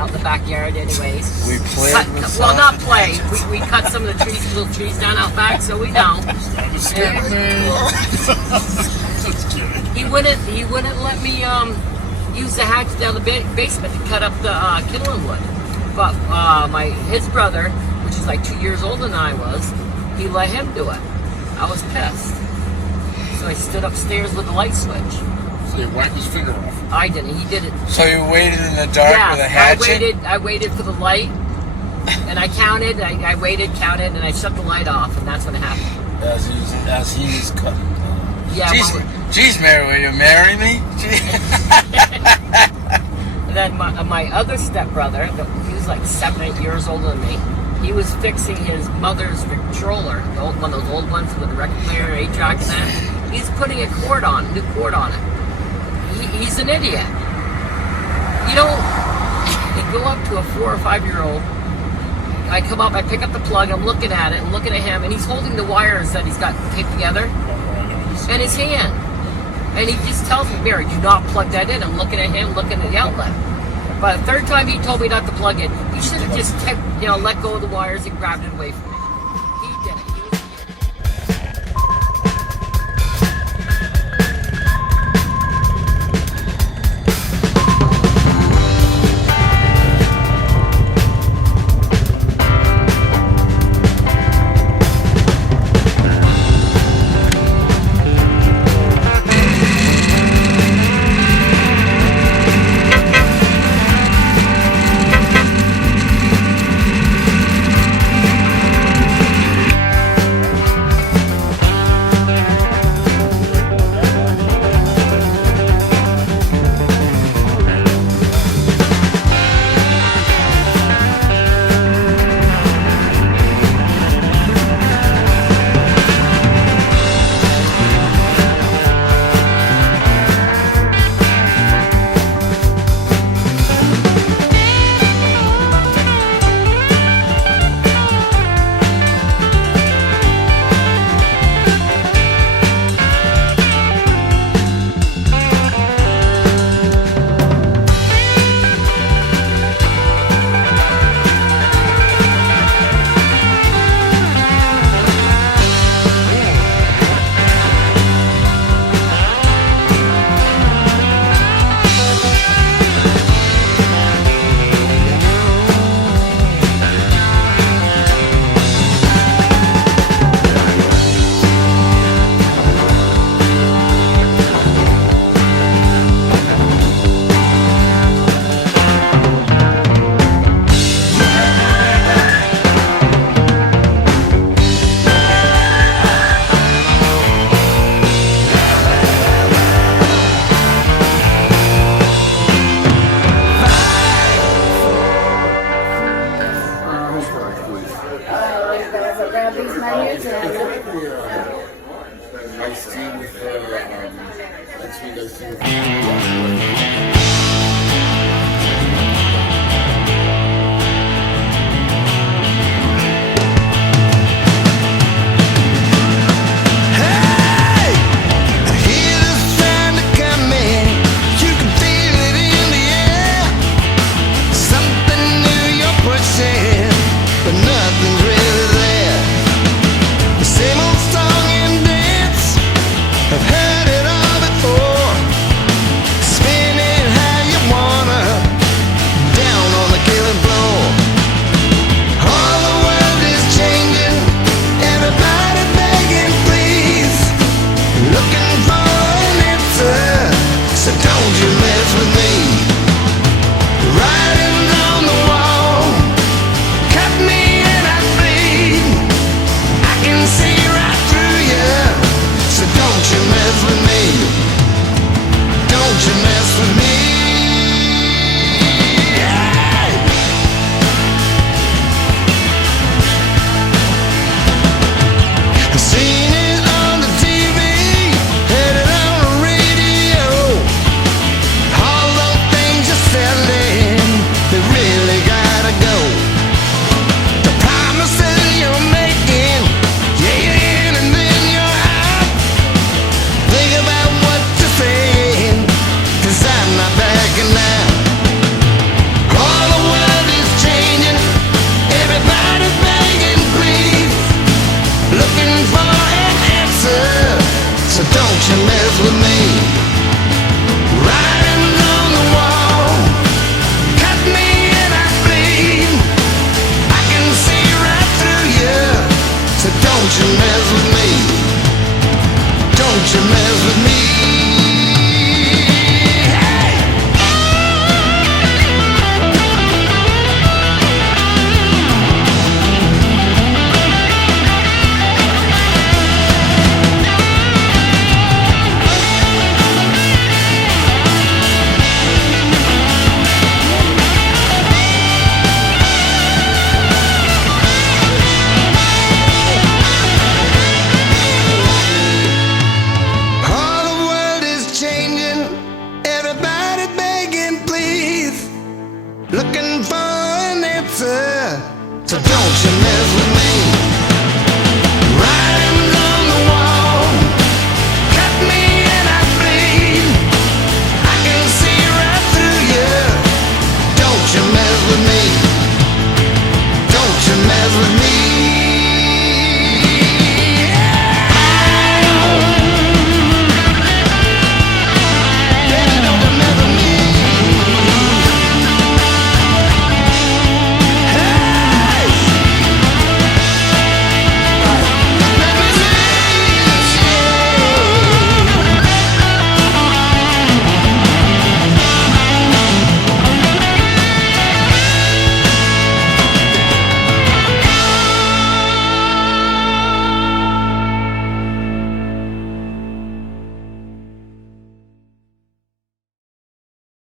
out in the backyard anyways. We played well, not play. We cut some of the trees, little trees down out back, so we know. He wouldn't let me use the hatch down the basement to cut up the kindling wood. But his brother, which is like 2 years older than I was, he let him do it. I was pissed. So I stood upstairs with the light switch. So you wiped his finger off? I didn't. He did it. So you waited in the dark with a hatchet? I waited for the light, and I counted. I waited, counted, and I shut the light off, and that's when it happened. As he was cutting. Yeah. Jeez, Mary, will you marry me? And then my other stepbrother, he was like 7, 8 years older than me. He was fixing his mother's Victrola, one of those old ones with the record player, 8-track and that. He's putting a new cord on it. He's an idiot. You know, you go up to a 4 or 5-year-old. I come up, I pick up the plug, I'm looking at it, and looking at him, and he's holding the wires that he's got taped together in his hand. And he just tells me, Mary, do not plug that in. I'm looking at him, looking at the outlet. But the third time he told me not to plug it, he should have just let go of the wires and grabbed it away from me. He did it. Really got looking for an answer. So don't you mess with me.